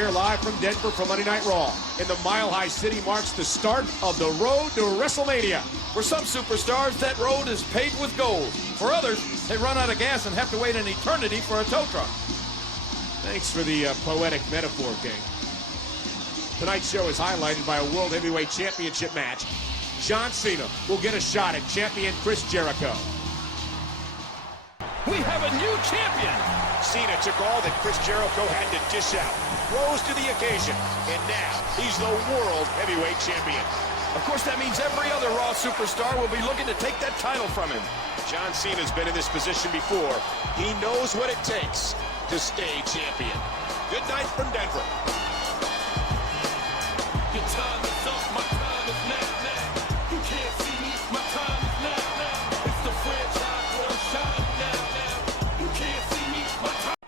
here live from Denver for Monday Night Raw. And the Mile High City marks the start of the road to Wrestlemania. For some superstars, that road is paved with gold. For others, they run out of gas and have to wait an eternity for a tow truck. Thanks for the poetic metaphor, King. Tonight's show is highlighted by a World Heavyweight Championship match. John Cena will get a shot at champion Chris Jericho. We have a new champion. Cena took all that Chris Jericho had to dish out, rose to the occasion, and now he's the World Heavyweight Champion. Of course, that means every other Raw superstar will be looking to take that title from him. John Cena's been in this position before. He knows what it takes to stay champion. Good night from Denver. Your time is up, my time is now. You can't see me, my time is now. It's the franchise where I'm shining now. You can't see me, my time.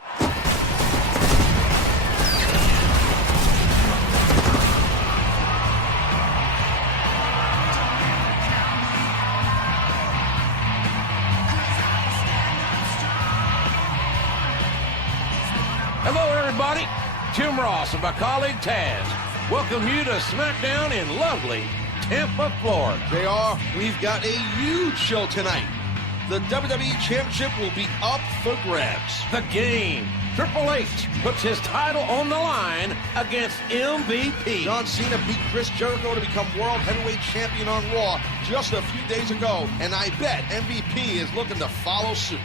Hello, everybody. Tim Ross and my colleague Taz welcome you to Smackdown in lovely Tampa, Florida. JR, we've got a huge show tonight. The WWE Championship will be up for grabs. The game. Triple H puts his title on the line against MVP. John Cena beat Chris Jericho to become World Heavyweight Champion on Raw just a few days ago, and I bet MVP is looking to follow suit.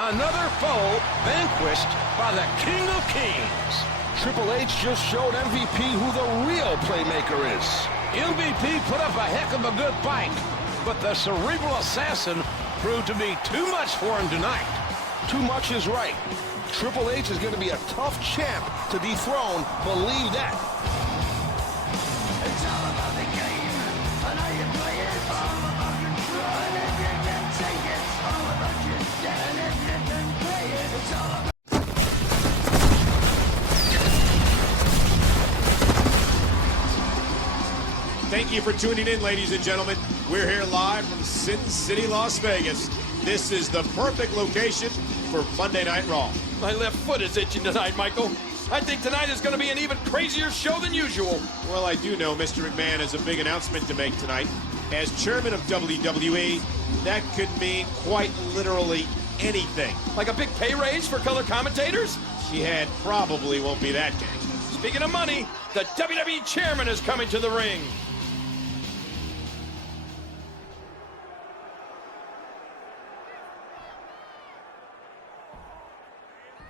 Another foe vanquished by the King of Kings. Triple H just showed MVP who the real playmaker is. MVP put up a heck of a good fight, but the cerebral assassin proved to be too much for him tonight. Too much is right. Triple H is going to be a tough champ to dethrone, believe that. It's all about the game, and how you play it. It's all about control, and if you can take it, it's all about your debt, and if you can play it, it's all about... Thank you for tuning in, ladies and gentlemen. We're here live from Sin City, Las Vegas. This is the perfect location for Monday Night Raw. My left foot is itching tonight, Michael. I think tonight is going to be an even crazier show than usual. Well, I do know Mr. McMahon has a big announcement to make tonight. As chairman of WWE, that could mean quite literally anything. Like a big pay raise for color commentators? Yeah, it probably won't be that, gang. Speaking of money, the WWE chairman is coming to the ring.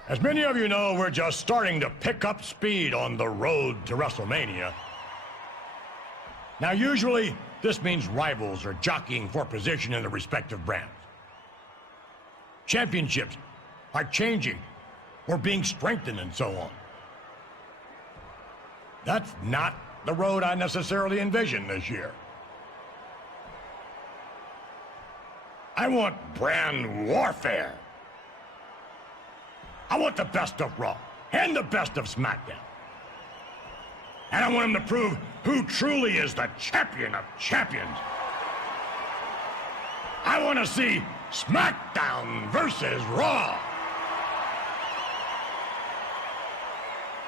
As many of you know, we're just starting to pick up speed on the road to WrestleMania. Now, usually, this means rivals are jockeying for position in their respective brands. Championships are changing or being strengthened and so on. That's not the road I necessarily envision this year. I want brand warfare. I want the best of Raw and the best of Smackdown. And I want them to prove who truly is the champion of champions. I want to see Smackdown versus Raw.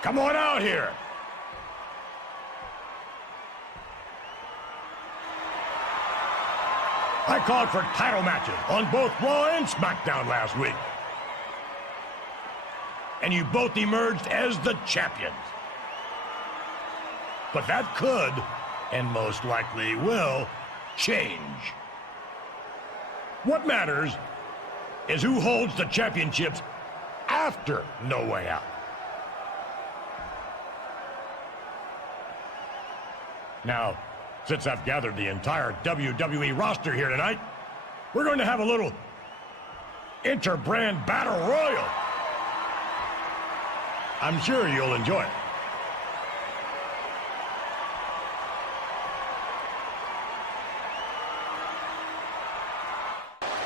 Come on out here. I called for title matches on both Raw and Smackdown last week. And you both emerged as the champions. But that could, and most likely will, change. What matters is who holds the championships after No Way Out. Now, since I've gathered the entire WWE roster here tonight, we're going to have a little inter-brand battle royal. I'm sure you'll enjoy it.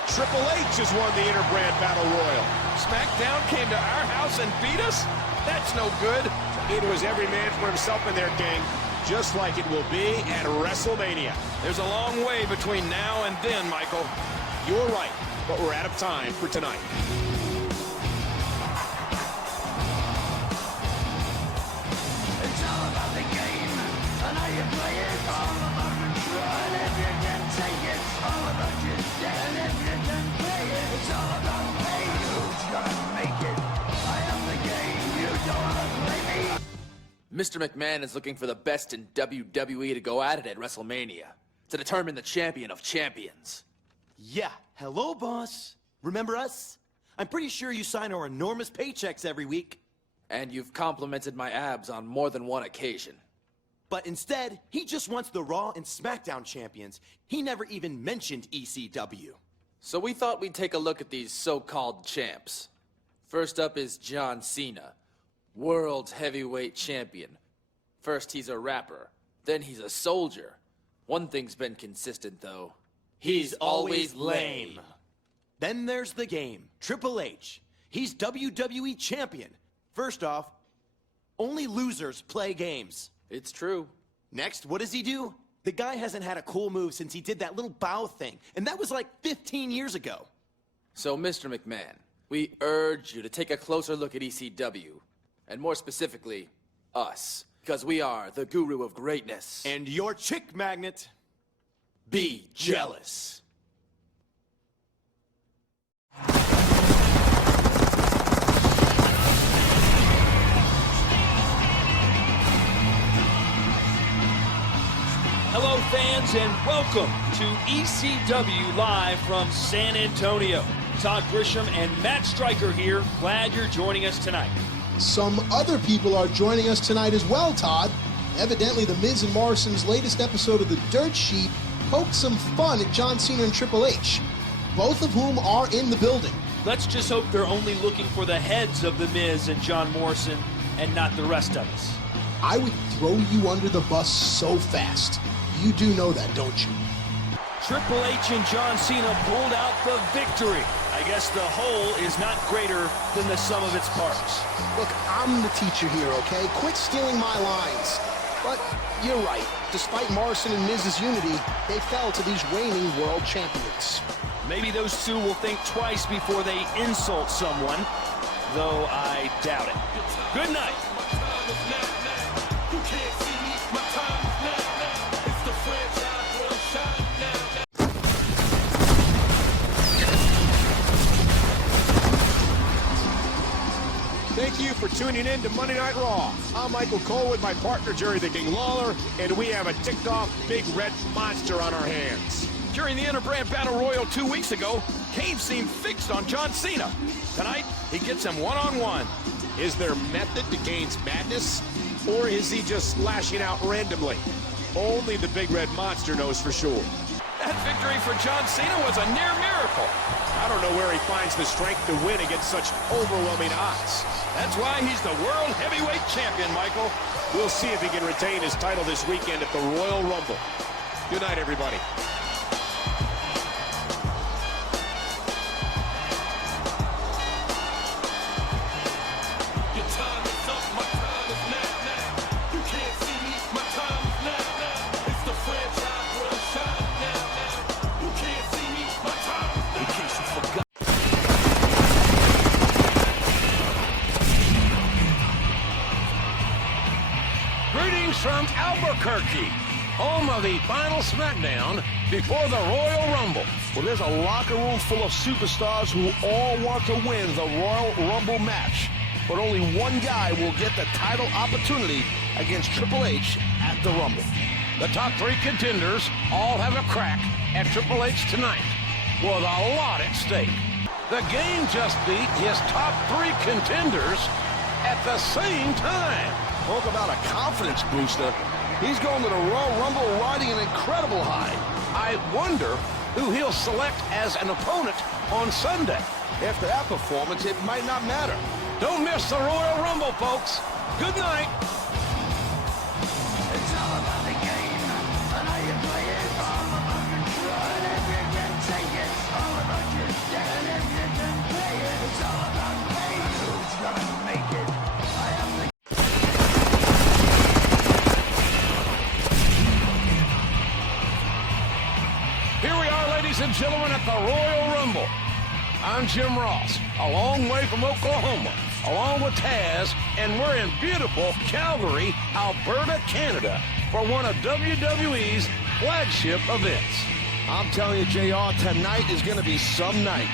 Triple H has won the Interbrand Battle Royal. SmackDown came to our house and beat us? That's no good. It was every man for himself in their gang, just like it will be at WrestleMania. There's a long way between now and then, Michael. You're right, but we're out of time for tonight. you play it, all about control. And if you can take it, all about your debt. And if you can play it, it's all about pay. Who's gonna make it? I am the game, you don't wanna play me. Mr. McMahon is looking for the best in WWE to go at it at WrestleMania to determine the champion of champions. Yeah, hello, boss. Remember us? I'm pretty sure you sign our enormous paychecks every week. And you've complimented my abs on more than one occasion. But instead, he just wants the Raw and Smackdown champions. He never even mentioned ECW. So we thought we'd take a look at these so-called champs. First up is John Cena, World Heavyweight Champion. First he's a rapper, then he's a soldier. One thing's been consistent though. He's always lame. Then there's the game, Triple H. He's WWE champion. First off, only losers play games. It's true. Next, what does he do? The guy hasn't had a cool move since he did that little bow thing, and that was like 15 years ago. So, Mr. McMahon, we urge you to take a closer look at ECW, and more specifically, us, because we are the guru of greatness. And your chick magnet. Be jealous. Hello, fans, and welcome to ECW Live from San Antonio. Todd Grisham and Matt Stryker here. Glad you're joining us tonight. Some other people are joining us tonight as well, Todd. Evidently, The Miz and Morrison's latest episode of The Dirt Sheet poked some fun at John Cena and Triple H, both of whom are in the building. Let's just hope they're only looking for the heads of The Miz and John Morrison and not the rest of us. I would throw you under the bus so fast. You do know that, don't you? Triple H and John Cena pulled out the victory. I guess the whole is not greater than the sum of its parts. Look, I'm the teacher here, okay? Quit stealing my lines. But you're right. Despite Morrison and Miz's unity, they fell to these reigning world champions. Maybe those two will think twice before they insult someone, though I doubt it. Good night. Thank you for tuning in to Monday Night Raw. I'm Michael Cole with my partner Jerry the King Lawler, and we have a ticked-off big red monster on our hands. During the Interbrand Battle Royal 2 weeks ago, Kane seemed fixed on John Cena. Tonight, he gets him one-on-one. Is there method to Kane's madness, or is he just lashing out randomly? Only the big red monster knows for sure. That victory for John Cena was a near miracle. I don't know where he finds the strength to win against such overwhelming odds. That's why he's the World Heavyweight Champion, Michael. We'll see if he can retain his title this weekend at the Royal Rumble. Good night, everybody. Your time is up, my time is now. You can't see me, my time is now. It's the franchise where I'm shining now. You can't see me, my time is now. In case you forgot. Greetings from Albuquerque, home of the final Smackdown before the Royal Rumble. Well, there's a locker room full of superstars who all want to win the Royal Rumble match. But only one guy will get the title opportunity against Triple H at the Rumble. The top three contenders all have a crack at Triple H tonight, with a lot at stake. The game just beat his top three contenders at the same time. Talk about a confidence booster. He's going to the Royal Rumble riding an incredible high. I wonder who he'll select as an opponent on Sunday. After that performance, it might not matter. Don't miss the Royal Rumble, folks. Good night. It's all about the game, and how you play it, all about control. And if you can take it, all about your debt. And if you can play it, it's all about pay. Who's gonna make it? I am the Here we are, ladies and gentlemen, at the Royal Rumble. I'm Jim Ross, a long way from Oklahoma, along with Taz, and we're in beautiful Calgary, Alberta, Canada, for one of WWE's flagship events. I'm telling you, JR, tonight is going to be some night.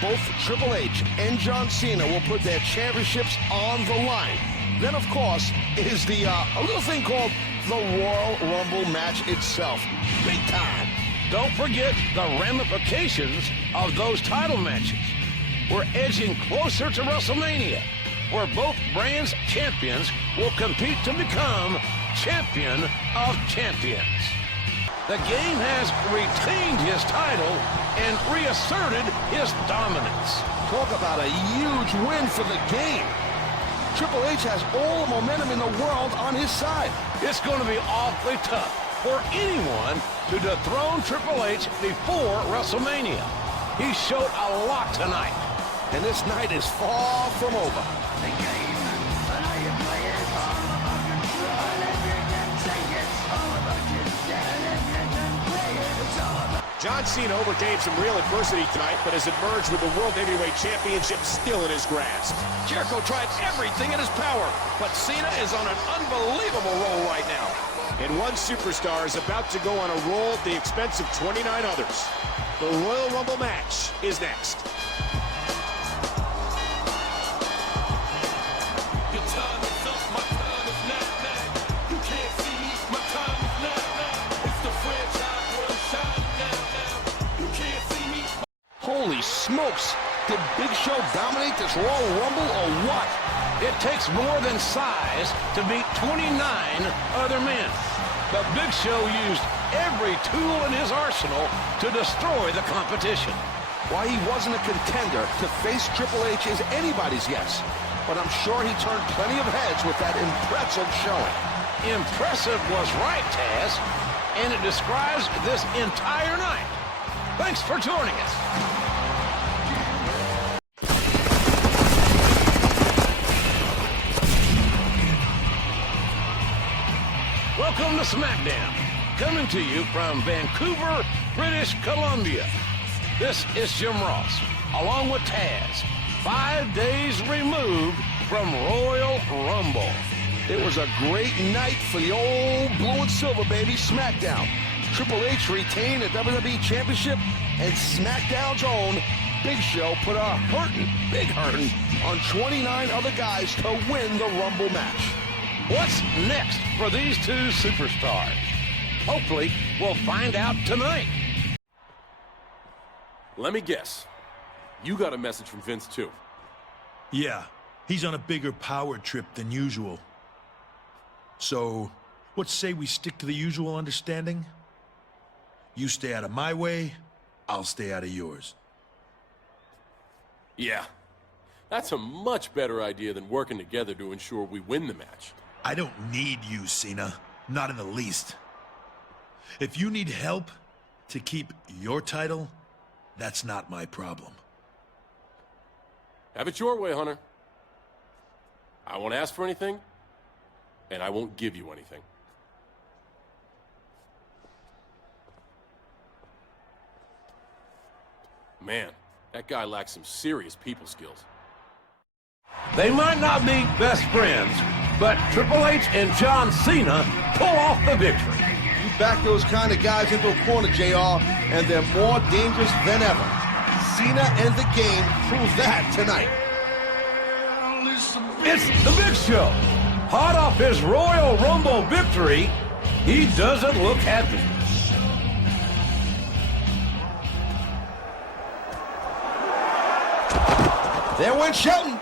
Both Triple H and John Cena will put their championships on the line. Then, of course, is the a little thing called the Royal Rumble match itself. Big time. Don't forget the ramifications of those title matches. We're edging closer to WrestleMania, where both brands' champions will compete to become champion of champions. The game has retained his title and reasserted his dominance. Talk about a huge win for the game. Triple H has all the momentum in the world on his side. It's going to be awfully tough for anyone to dethrone Triple H before WrestleMania. He showed a lot tonight. And this night is far from over. The game, and how you play it, all about control. And if you can take it, all about you. And if you can play it, it's all about. John Cena overcame some real adversity tonight, but has emerged with the World Heavyweight Championship still in his grasp. Jericho tried everything in his power, but Cena is on an unbelievable roll right now. And one superstar is about to go on a roll at the expense of 29 others. The Royal Rumble match is next. Your time is up, my time is now. You can't see me, my time is now. It's the franchise where I'm shining now. You can't see me. Holy smokes! Did Big Show dominate this Royal Rumble or what? It takes more than size to beat 29 other men. But Big Show used every tool in his arsenal to destroy the competition. Why he wasn't a contender to face Triple H is anybody's guess. But I'm sure he turned plenty of heads with that impressive showing. Impressive was right, Taz, and it describes this entire night. Thanks for joining us. Welcome to Smackdown, coming to you from Vancouver, British Columbia. This is Jim Ross, along with Taz, 5 days removed from Royal Rumble. It was a great night for the old blue and silver, baby, Smackdown. Triple H retained the WWE Championship, and Smackdown's own Big Show put a big hurting on 29 other guys to win the Rumble match. What's next for these two superstars? Hopefully, we'll find out tonight. Let me guess. You got a message from Vince, too. Yeah, he's on a bigger power trip than usual. So, let's say we stick to the usual understanding? You stay out of my way, I'll stay out of yours. Yeah. That's a much better idea than working together to ensure we win the match. I don't need you, Cena. Not in the least. If you need help to keep your title, that's not my problem. Have it your way, Hunter. I won't ask for anything, and I won't give you anything. Man, that guy lacks some serious people skills. They might not be best friends, but Triple H and John Cena pull off the victory. You back those kind of guys into a corner, JR, and they're more dangerous than ever. Cena and the game prove that tonight. It's the Big Show. Hot off his Royal Rumble victory, he doesn't look happy. There went Shelton.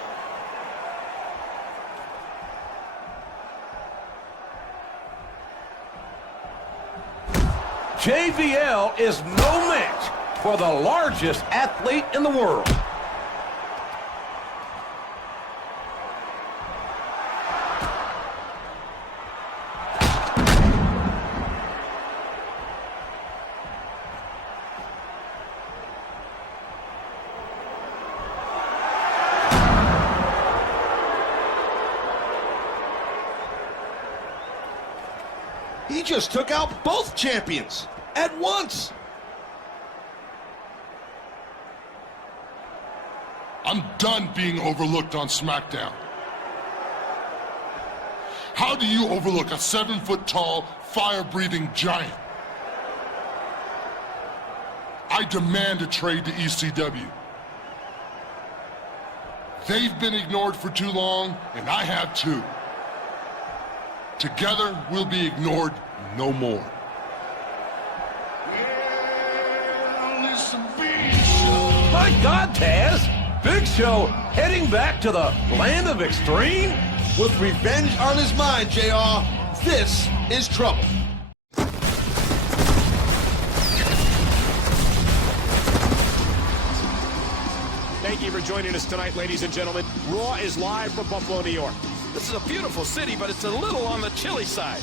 JBL is no match for the largest athlete in the world. He just took out both champions at once. I'm done being overlooked on SmackDown. How do you overlook a 7-foot-tall, fire-breathing giant? I demand a trade to ECW. They've been ignored for too long, and I have too. Together, we'll be ignored no more. My God, Taz! Big Show heading back to the land of extreme? With revenge on his mind, JR, this is trouble. Thank you for joining us tonight, ladies and gentlemen. Raw is live from Buffalo, New York. This is a beautiful city, but it's a little on the chilly side.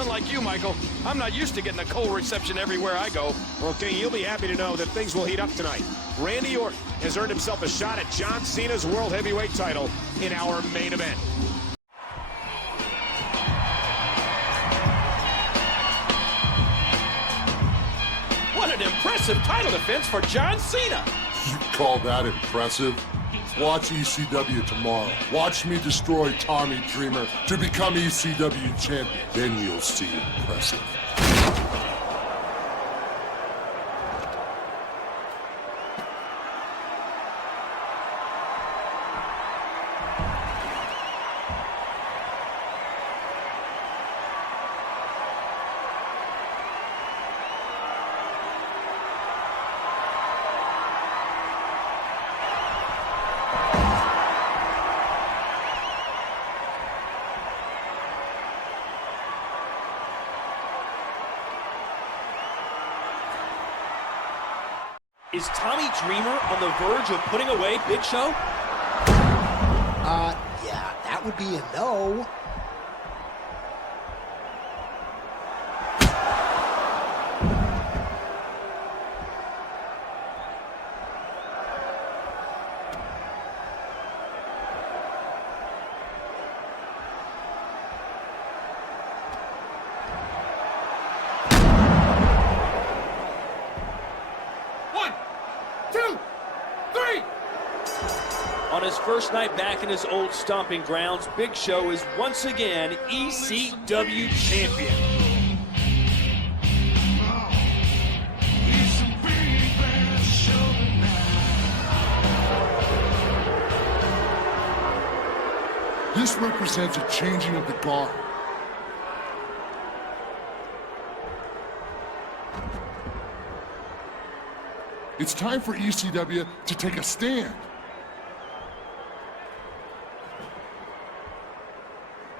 Unlike you, Michael, I'm not used to getting a cold reception everywhere I go. Okay, you'll be happy to know that things will heat up tonight. Randy Orton has earned himself a shot at John Cena's World Heavyweight title in our main event. What an impressive title defense for John Cena! You call that impressive? Watch ECW tomorrow. Watch me destroy Tommy Dreamer to become ECW champion. Then you'll see impressive. Is Tommy Dreamer on the verge of putting away Big Show? Yeah, that would be a no. On his first night back in his old stomping grounds, Big Show is once again ECW champion. This represents a changing of the guard. It's time for ECW to take a stand.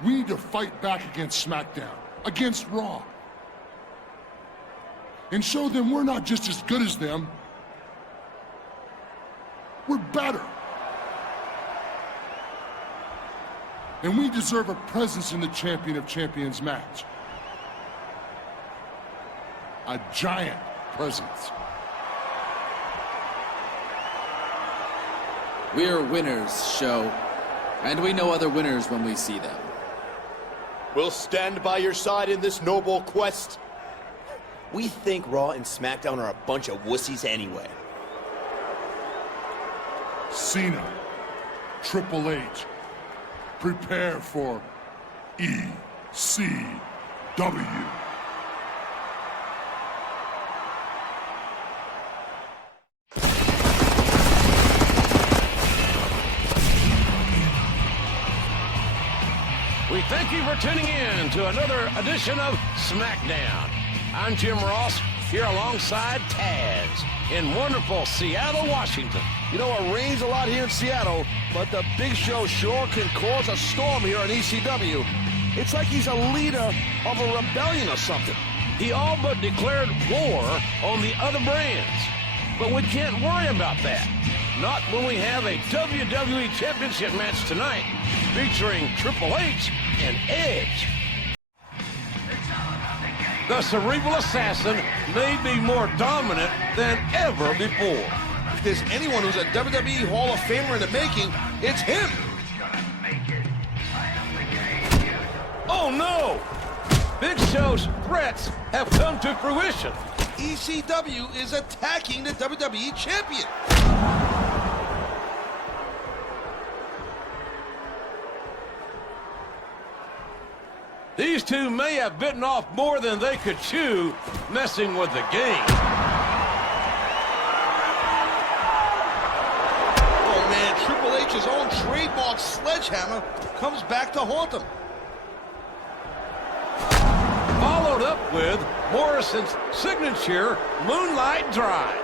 We need to fight back against Smackdown, against Raw, and show them we're not just as good as them, we're better. And we deserve a presence in the Champion of Champions match. A giant presence. We're winners, Show. And we know other winners when we see them. We'll stand by your side in this noble quest. We think Raw and SmackDown are a bunch of wussies anyway. Cena, Triple H, prepare for ECW. We thank you for tuning in to another edition of Smackdown. I'm Jim Ross, here alongside Taz in wonderful Seattle, Washington. You know, it rains a lot here in Seattle, but the Big Show sure can cause a storm here on ECW. It's like he's a leader of a rebellion or something. He all but declared war on the other brands. But we can't worry about that. Not when we have a WWE Championship match tonight featuring Triple H and Edge. The cerebral assassin may be more dominant than ever before. If there's anyone who's a WWE Hall of Famer in the making, it's him. Oh no! Big Show's threats have come to fruition. ECW is attacking the WWE Champion. These two may have bitten off more than they could chew, messing with the game. Oh, man, Triple H's own trademark sledgehammer comes back to haunt him. Followed up with Morrison's signature Moonlight Drive.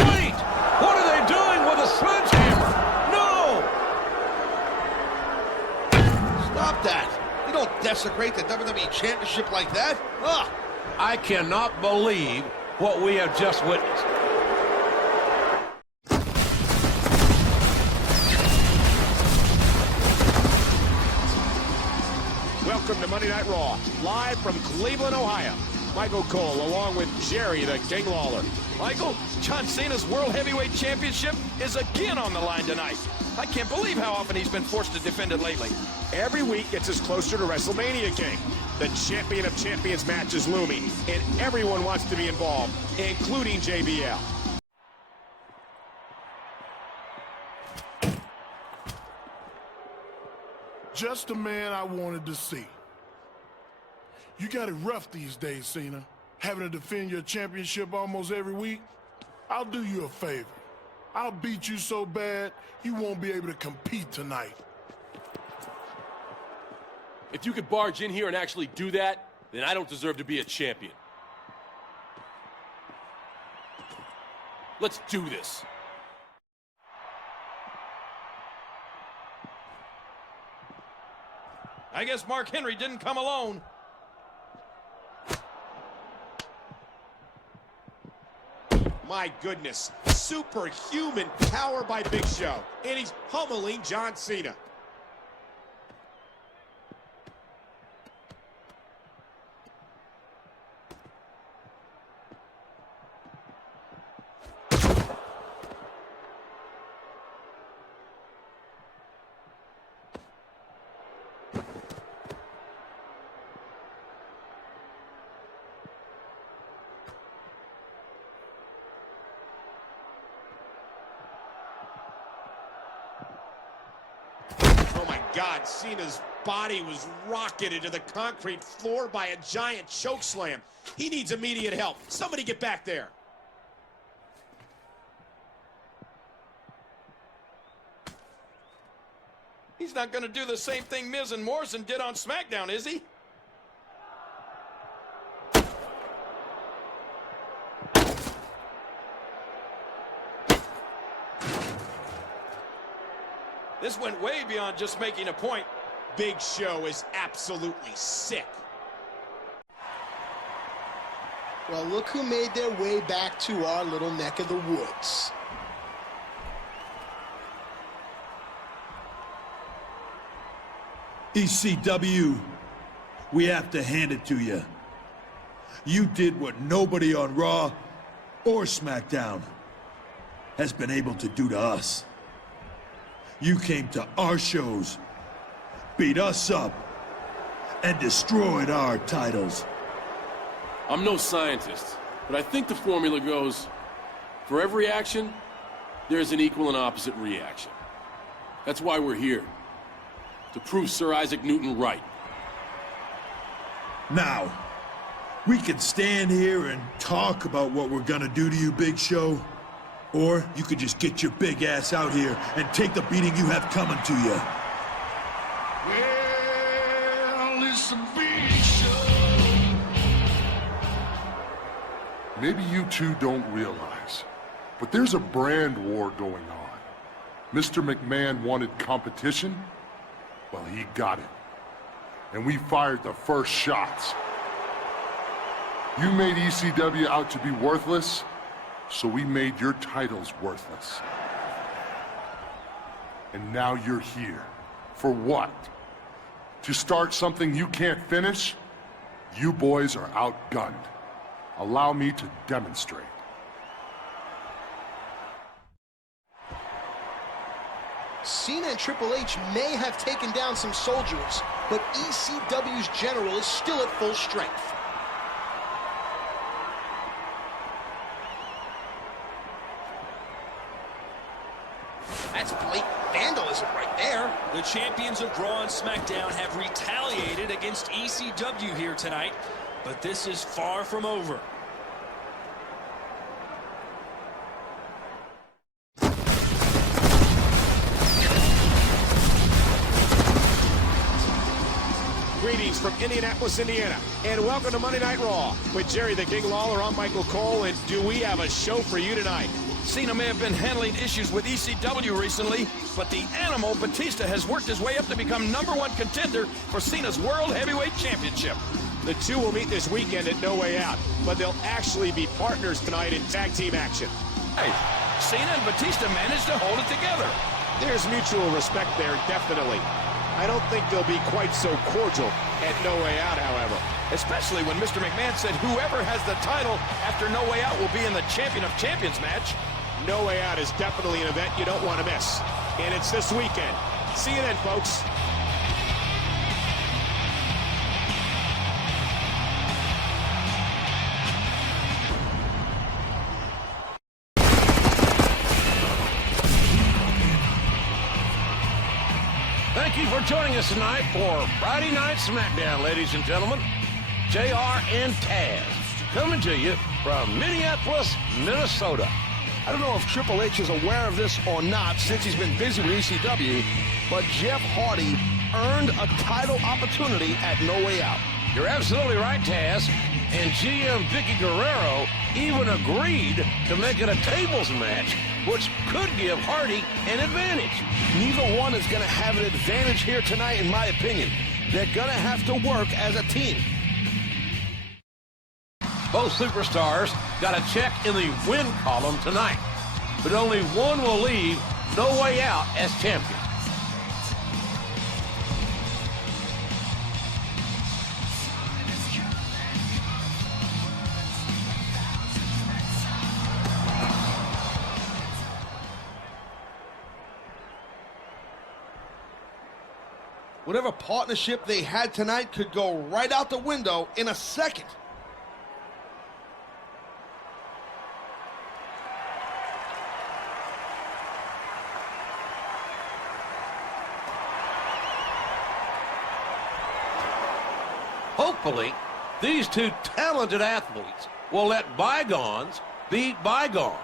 Wait! What are they doing with a sledgehammer? No! Stop that. You don't desecrate the WWE Championship like that. Ugh. I cannot believe what we have just witnessed. Welcome to Monday Night Raw, live from Cleveland, Ohio. Michael Cole, along with Jerry the King Lawler. Michael, John Cena's World Heavyweight Championship is again on the line tonight. I can't believe how often he's been forced to defend it lately. Every week gets us closer to Wrestlemania, King. The Champion of Champions match is looming, and everyone wants to be involved, including JBL. Just the man I wanted to see. You got it rough these days, Cena. Having to defend your championship almost every week. I'll do you a favor. I'll beat you so bad, you won't be able to compete tonight. If you could barge in here and actually do that, then I don't deserve to be a champion. Let's do this. I guess Mark Henry didn't come alone. My goodness, superhuman power by Big Show. And he's pummeling John Cena. God, Cena's body was rocketed to the concrete floor by a giant chokeslam. He needs immediate help. Somebody get back there. He's not going to do the same thing Miz and Morrison did on Smackdown, is he? This went way beyond just making a point. Big Show is absolutely sick. Well, look who made their way back to our little neck of the woods. ECW, we have to hand it to you. You did what nobody on Raw or SmackDown has been able to do to us. You came to our shows, beat us up, and destroyed our titles. I'm no scientist, but I think the formula goes, for every action, there's an equal and opposite reaction. That's why we're here, to prove Sir Isaac Newton right. Now, we can stand here and talk about what we're gonna do to you, Big Show. Or you could just get your big ass out here and take the beating you have coming to you. Well, it's a big show. Maybe you two don't realize, but there's a brand war going on. Mr. McMahon wanted competition. Well, he got it. And we fired the first shots. You made ECW out to be worthless. So we made your titles worthless. And now you're here. For what? To start something you can't finish? You boys are outgunned. Allow me to demonstrate. Cena and Triple H may have taken down some soldiers, but ECW's general is still at full strength. That's blatant vandalism right there. The champions of Raw and SmackDown have retaliated against ECW here tonight, but this is far from over. Greetings from Indianapolis, Indiana, and welcome to Monday Night Raw with Jerry the King Lawler. I'm Michael Cole, and do we have a show for you tonight? Cena may have been handling issues with ECW recently, but the Animal Batista has worked his way up to become #1 contender for Cena's World Heavyweight Championship. The two will meet this weekend at No Way Out, but they'll actually be partners tonight in tag team action. Hey, Cena and Batista managed to hold it together. There's mutual respect there, definitely. I don't think they'll be quite so cordial at No Way Out, however. Especially when Mr. McMahon said whoever has the title after No Way Out will be in the Champion of Champions match. No Way Out is definitely an event you don't want to miss. And it's this weekend. See you then, folks. Thank you for joining us tonight for Friday Night Smackdown, ladies and gentlemen. JR and Taz coming to you from Minneapolis, Minnesota. I don't know if Triple H is aware of this or not since he's been busy with ECW, but Jeff Hardy earned a title opportunity at No Way Out. You're absolutely right, Taz. And GM Vicky Guerrero even agreed to make it a tables match, which could give Hardy an advantage. Neither one is going to have an advantage here tonight, in my opinion. They're going to have to work as a team. Both superstars got a check in the win column tonight, but only one will leave No Way Out as champion. Whatever partnership they had tonight could go right out the window in a second. Hopefully, these two talented athletes will let bygones be bygones.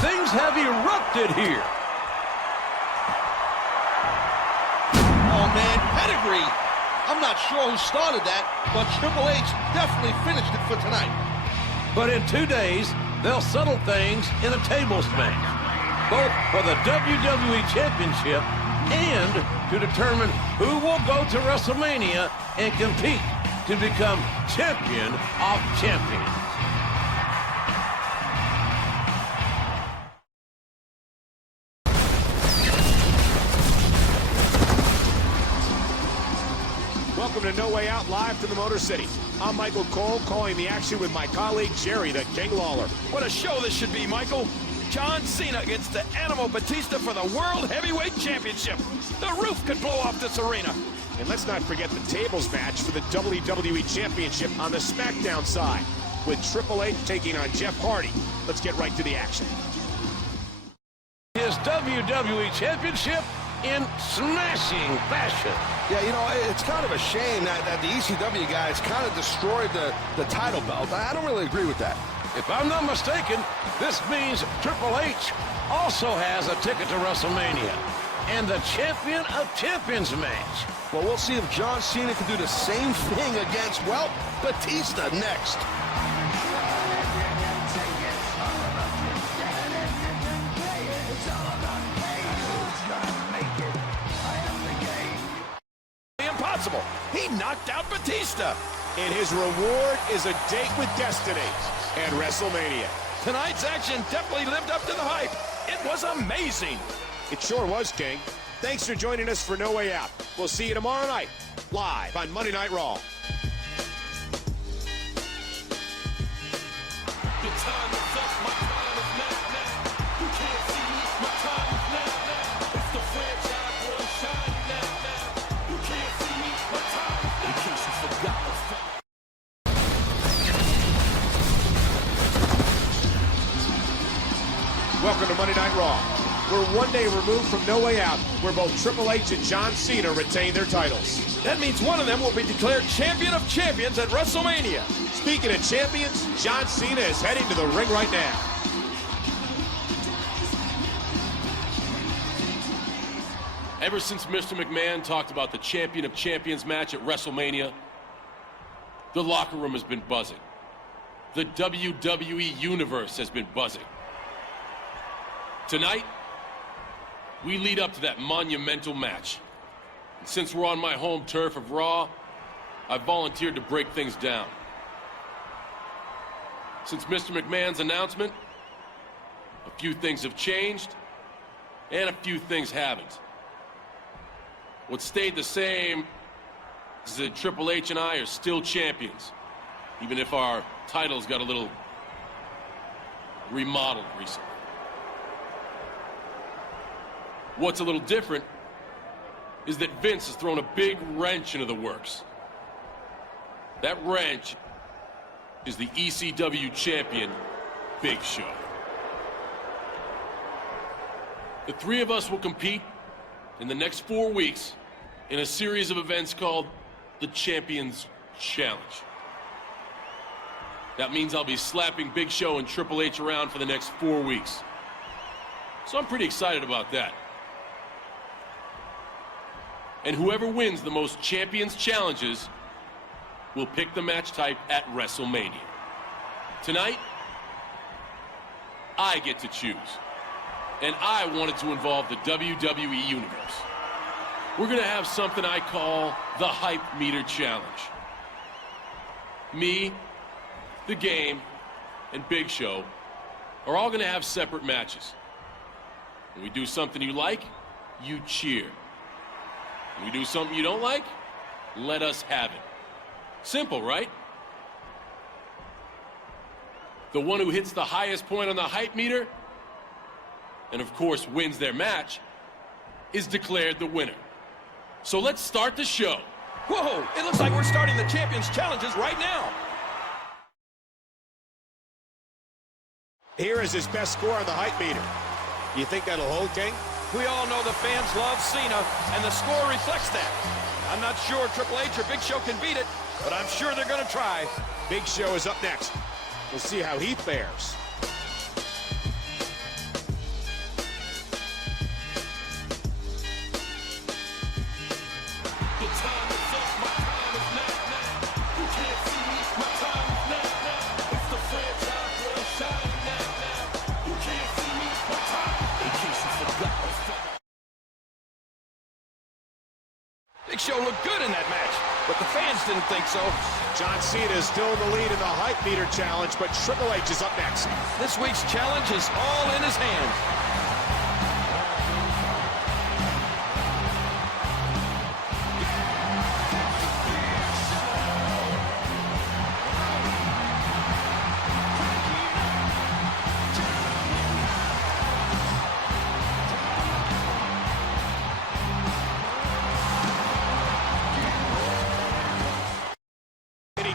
Things have erupted here. Oh, man, pedigree. I'm not sure who started that, but Triple H definitely finished it for tonight. But in 2 days, they'll settle things in a tables match, both for the WWE Championship and to determine who will go to WrestleMania and compete to become Champion of Champions. Welcome to No Way Out, live from the Motor City. I'm Michael Cole, calling the action with my colleague Jerry the King Lawler. What a show this should be, Michael. John Cena against the Animal Batista for the World Heavyweight Championship. The roof could blow off this arena. And let's not forget the tables match for the WWE Championship on the Smackdown side, with Triple H taking on Jeff Hardy. Let's get right to the action. His WWE Championship in smashing fashion. Yeah, you know, it's kind of a shame that the ECW guys kind of destroyed the title belt. I don't really agree with that. If I'm not mistaken, this means Triple H also has a ticket to WrestleMania and the Champion of Champions match. Well, we'll see if John Cena can do the same thing against, well, Batista next. Impossible. He knocked out Batista. And his reward is a date with Destiny at WrestleMania. Tonight's action definitely lived up to the hype. It was amazing. It sure was, King. Thanks for joining us for No Way Out. We'll see you tomorrow night, live on Monday Night Raw. The time is up, my time is now. of Monday Night Raw. We're one day removed from No Way Out, where both Triple H and John Cena retain their titles. That means one of them will be declared champion of champions at WrestleMania. Speaking of champions, John Cena is heading to the ring right now. Ever since Mr. McMahon talked about the Champion of Champions match at WrestleMania, the locker room has been buzzing. The WWE Universe has been buzzing. Tonight, we lead up to that monumental match. And since we're on my home turf of Raw, I volunteered to break things down. Since Mr. McMahon's announcement, a few things have changed, and a few things haven't. What stayed the same is that Triple H and I are still champions, even if our titles got a little remodeled recently. What's a little different is that Vince has thrown a big wrench into the works. That wrench is the ECW champion, Big Show. The three of us will compete in the next 4 weeks in a series of events called the Champions Challenge. That means I'll be slapping Big Show and Triple H around for the next 4 weeks. So I'm pretty excited about that. And whoever wins the most Champions Challenges will pick the match type at WrestleMania. Tonight, I get to choose. And I wanted to involve the WWE Universe. We're going to have something I call the Hype Meter Challenge. Me, the Game, and Big Show are all going to have separate matches. When we do something you like, you cheer. When we do something you don't like, let us have it. Simple, right? The one who hits the highest point on the Hype Meter, and of course wins their match, is declared the winner. So let's start the show. Whoa, it looks like we're starting the Champions Challenges right now. Here is his best score on the Hype Meter. Do you think that'll hold, King? We all know the fans love Cena, and the score reflects that. I'm not sure Triple H or Big Show can beat it, but I'm sure they're going to try. Big Show is up next. We'll see how he fares. Big Show looked good in that match, but the fans didn't think so. John Cena is still in the lead in the Hype Meter Challenge, but Triple H is up next. This week's challenge is all in his hands.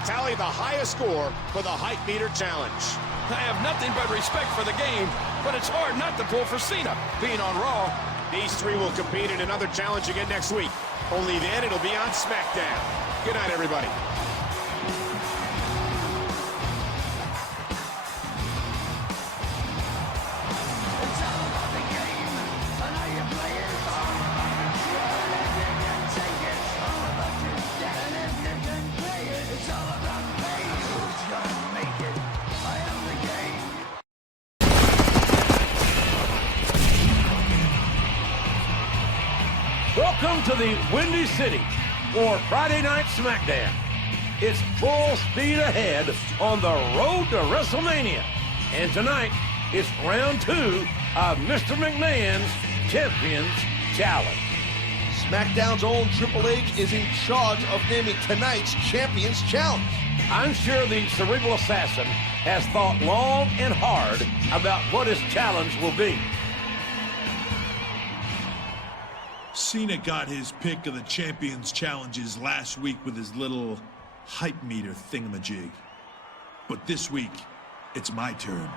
Tally the highest score for the Hype Meter Challenge. I have nothing but respect for the Game, but it's hard not to pull for Cena, being on Raw. These three will compete in another challenge again next week. Only then it'll be on Smackdown. Good night, everybody. Welcome to the Windy City for Friday Night Smackdown. It's full speed ahead on the road to WrestleMania. And tonight, it's round 2 of Mr. McMahon's Champions Challenge. SmackDown's own Triple H is in charge of naming tonight's Champions Challenge. I'm sure the cerebral assassin has thought long and hard about what his challenge will be. Cena got his pick of the Champions Challenges last week with his little Hype Meter thingamajig. But this week, it's my turn.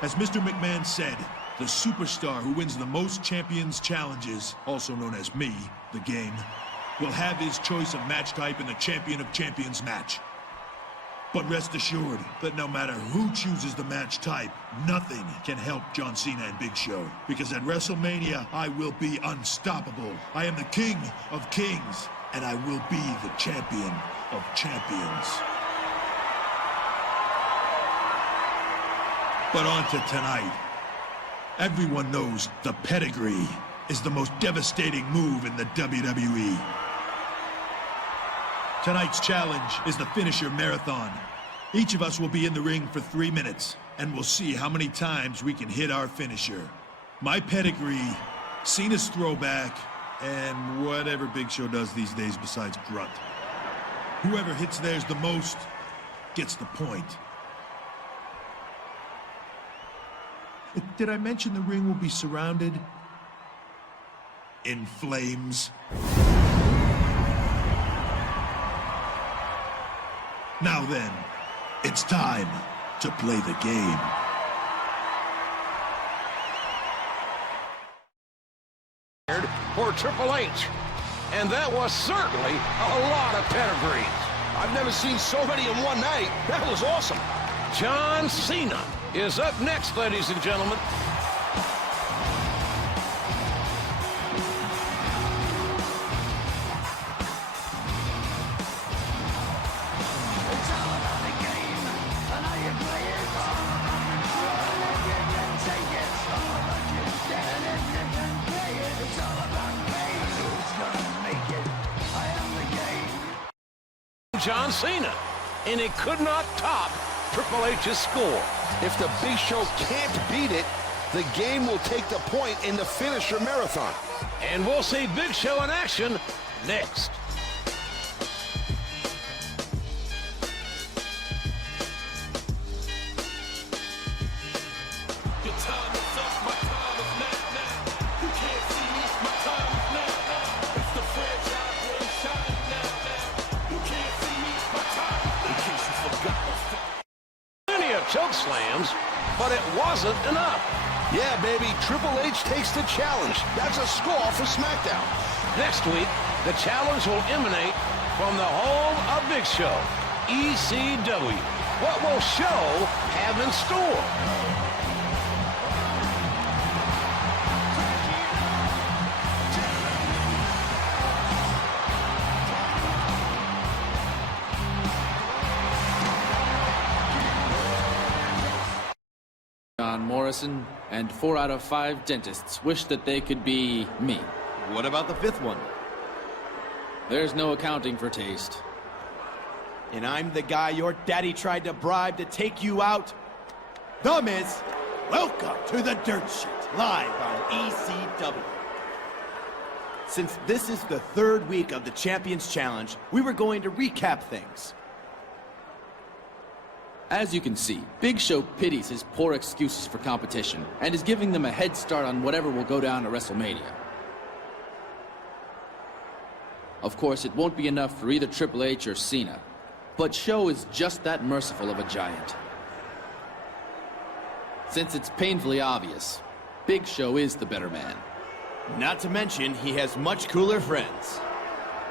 As Mr. McMahon said, The superstar who wins the most champions challenges, also known as me, the game, will have his choice of match type in the Champion of Champions match. But rest assured that no matter who chooses the match type, nothing can help John Cena and Big Show. Because at WrestleMania, I will be unstoppable. I am the King of Kings, and I will be the Champion of Champions. But on to tonight. Everyone knows the pedigree is the most devastating move in the WWE. Tonight's challenge is the finisher marathon. Each of us will be in the ring for 3 minutes, and we'll see how many times we can hit our finisher. My pedigree, Cena's throwback, and whatever Big Show does these days besides grunt. Whoever hits theirs the most gets the point. Did I mention the ring will be surrounded in flames? Now then, it's time to play the game. For Triple H. And that was certainly a lot of pedigrees. I've never seen so many in one night. That was awesome. John Cena is up next, ladies and gentlemen. John Cena, and it could not top Triple H's score. If the Big Show can't beat it, the game will take the point in the finisher marathon. And we'll see Big Show in action next. Choke slams, but it wasn't enough. Yeah, baby, Triple H takes the challenge. That's a score for Smackdown. Next week, the challenge will emanate from the home of Big Show, ECW. What will Show have in store? John Morrison and 4 out of 5 dentists wish that they could be me. What about the 5th one? There's no accounting for taste. And I'm the guy your daddy tried to bribe to take you out? The Miz, welcome to the Dirt Sheet, live on ECW. Since this is the 3rd week of the Champions Challenge, we were going to recap things. As you can see, Big Show pities his poor excuses for competition and is giving them a head start on whatever will go down at WrestleMania. Of course, it won't be enough for either Triple H or Cena, but Show is just that merciful of a giant. Since it's painfully obvious, Big Show is the better man. Not to mention, he has much cooler friends.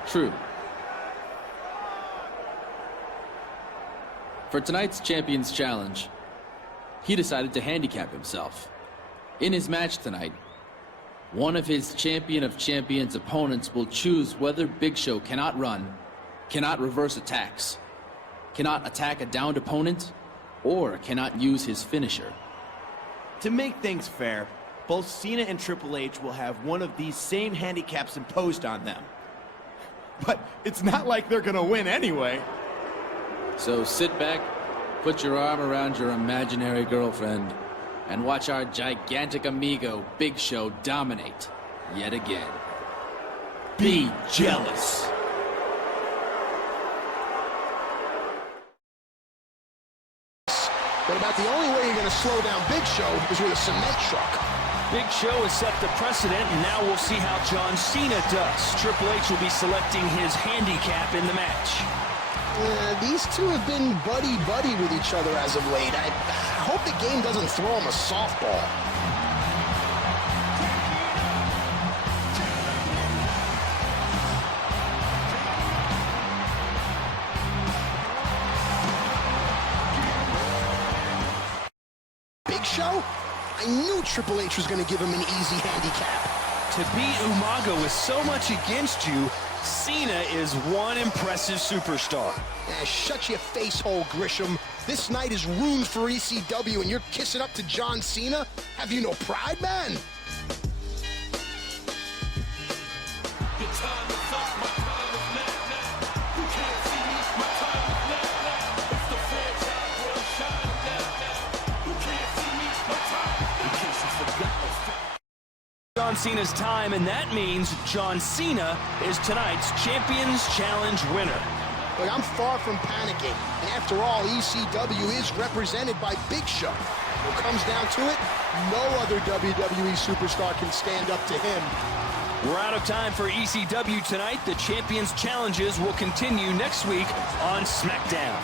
True. For tonight's Champions Challenge, he decided to handicap himself. In his match tonight, one of his Champion of Champions opponents will choose whether Big Show cannot run, cannot reverse attacks, cannot attack a downed opponent, or cannot use his finisher. To make things fair, both Cena and Triple H will have one of these same handicaps imposed on them. But it's not like they're gonna win anyway. So sit back, put your arm around your imaginary girlfriend, and watch our gigantic amigo, Big Show, dominate yet again. Be jealous. But about the only way you're going to slow down Big Show is with a cement truck. Big Show has set the precedent, and now we'll see how John Cena does. Triple H will be selecting his handicap in the match. These two have been buddy-buddy with each other as of late. I hope the game doesn't throw them a softball. Big Show? I knew Triple H was going to give him an easy handicap. To beat Umaga with so much against you, Cena is one impressive superstar. Shut your face hole, Grisham. This night is ruined for ECW and you're kissing up to John Cena? Have you no pride, man? John Cena's time, and that means John Cena is tonight's Champions Challenge winner. Look, I'm far from panicking. And after all, ECW is represented by Big Show. When it comes down to it, no other WWE superstar can stand up to him. We're out of time for ECW tonight. The Champions Challenges will continue next week on Smackdown.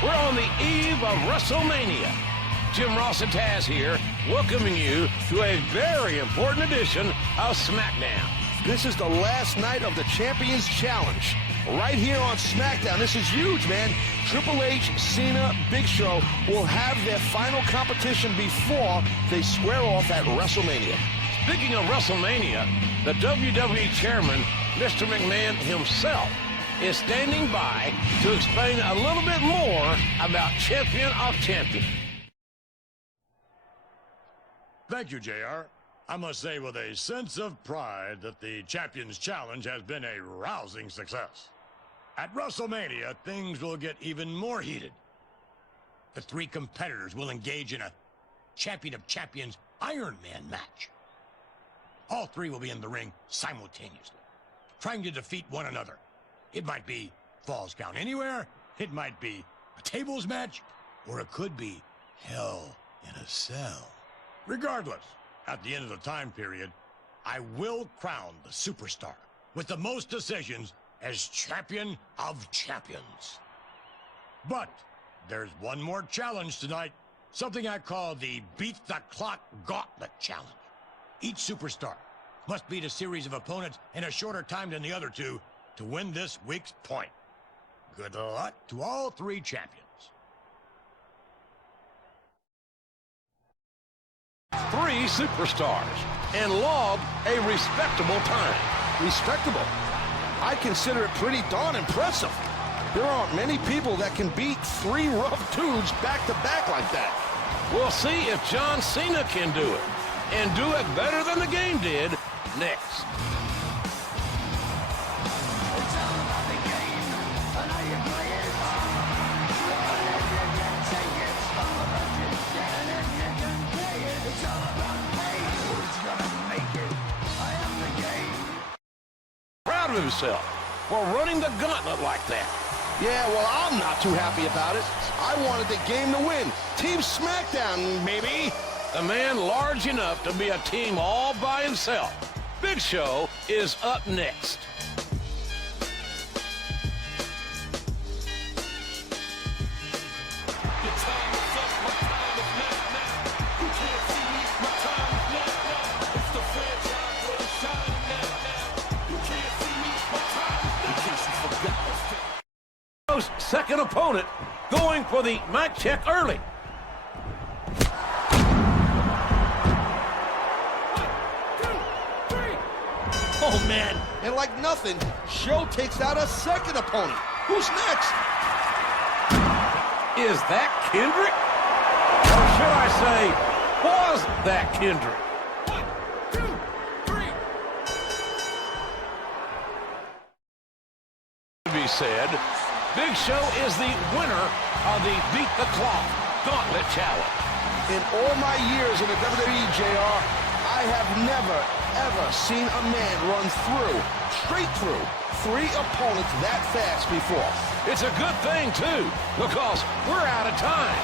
We're on the eve of WrestleMania. Jim Ross and Taz here, welcoming you to a very important edition of Smackdown. This is the last night of the Champions Challenge. Right here on Smackdown. This is huge, man. Triple H, Cena, Big Show will have their final competition before they square off at WrestleMania. Speaking of WrestleMania, the WWE Chairman, Mr. McMahon himself, is standing by to explain a little bit more about Champion of Champions. Thank you, JR. I must say with a sense of pride that the Champions Challenge has been a rousing success. At WrestleMania, things will get even more heated. The three competitors will engage in a Champion of Champions Iron Man match. All three will be in the ring simultaneously, trying to defeat one another. It might be Falls Count Anywhere, it might be a tables match, or it could be Hell in a Cell. Regardless, at the end of the time period, I will crown the superstar with the most decisions as Champion of Champions. But there's one more challenge tonight, something I call the Beat the Clock Gauntlet Challenge. Each superstar must beat a series of opponents in a shorter time than the other two to win this week's point. Good luck to all three champions. Three superstars and log a respectable time. Respectable? I consider it pretty darn impressive. There aren't many people that can beat three rough dudes back to back like that. We'll see if John Cena can do it, and do it better than the game did next. Proud of himself for running the gauntlet like that. Yeah, well, I'm not too happy about it. I wanted the game to win. Team Smackdown, baby. A man large enough to be a team all by himself. Big Show is up next. Second opponent going for the mic check early. Oh, man. And like nothing, Show takes out a second opponent. Who's next? Is that Kendrick? Or should I say, was that Kendrick? 1, 2, 3. To be said, Big Show is the winner of the Beat the Clock Gauntlet Challenge. In all my years in the WWE, JR, I have never, ever seen a man run straight through three opponents that fast before. It's a good thing, too, because we're out of time.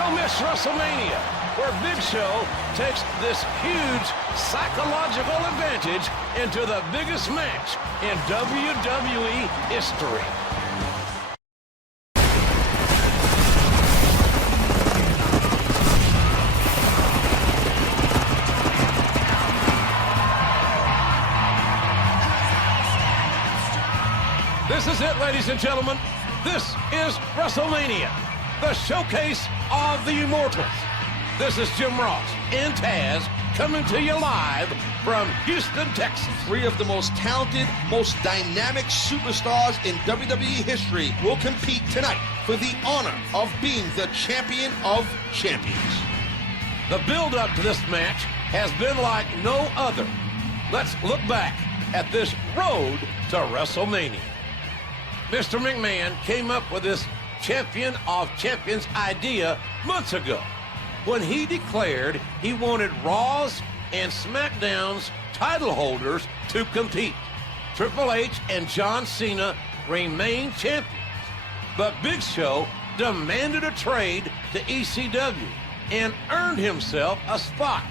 Don't miss WrestleMania, where Big Show takes this huge psychological advantage into the biggest match in WWE history. This is it, ladies and gentlemen. This is Wrestlemania, the showcase of the Immortals. This is Jim Ross and Taz coming to you live from Houston, Texas. Three of the most talented, most dynamic superstars in WWE history will compete tonight for the honor of being the champion of champions. The build-up to this match has been like no other. Let's look back at this road to WrestleMania. Mr. McMahon came up with this champion of champions idea months ago when he declared he wanted Raw's and SmackDown's title holders to compete. Triple H and John Cena remain champions, but Big Show demanded a trade to ECW and earned himself a spot.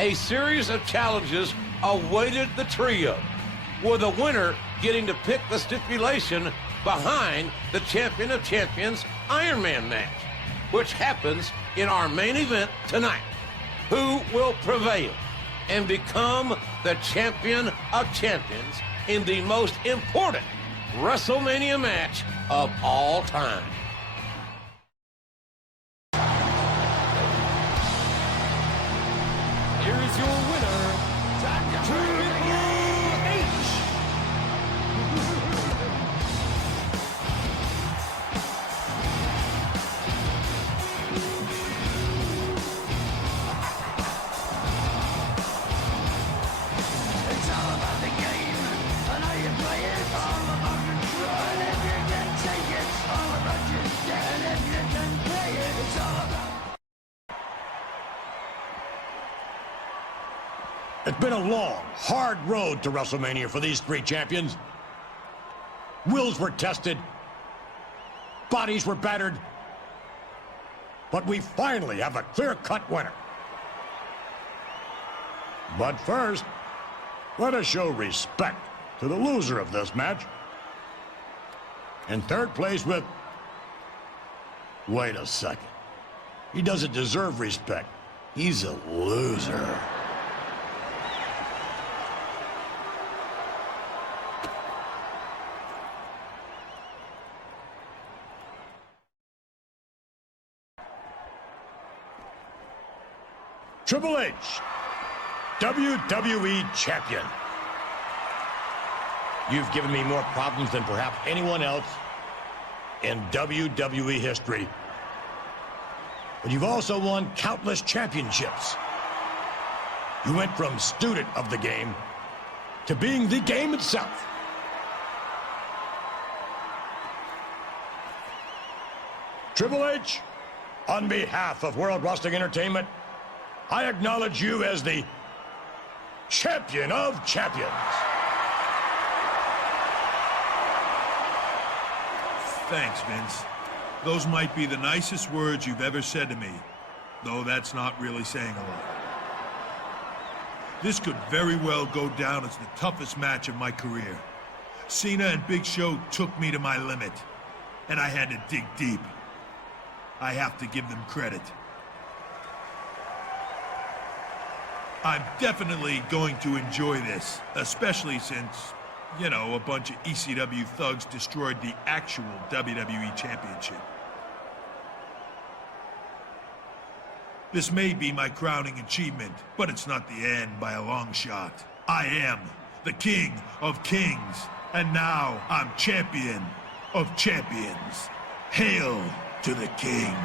A series of challenges awaited the trio, with the winner getting to pick the stipulation behind the Champion of Champions Iron Man match, which happens in our main event tonight. Who will prevail and become the Champion of Champions in the most important WrestleMania match of all time? Here is your winner, Triple H. It's all about the game and how you play it. All about control and if you can take it. All about you and if you can play it. It's all about. It's been a long, hard road to WrestleMania for these three champions. Wills were tested. Bodies were battered. But we finally have a clear-cut winner. But first, let us show respect to the loser of this match. In third place with... Wait a second. He doesn't deserve respect. He's a loser. Triple H, WWE Champion. You've given me more problems than perhaps anyone else in WWE history. But you've also won countless championships. You went from student of the game to being the game itself. Triple H, on behalf of World Wrestling Entertainment, I acknowledge you as the Champion of Champions. Thanks, Vince. Those might be the nicest words you've ever said to me, though that's not really saying a lot. This could very well go down as the toughest match of my career. Cena and Big Show took me to my limit, and I had to dig deep. I have to give them credit. I'm definitely going to enjoy this, especially since, you know, a bunch of ECW thugs destroyed the actual WWE Championship. This may be my crowning achievement, but it's not the end by a long shot. I am the King of Kings, and now I'm Champion of Champions. Hail to the King.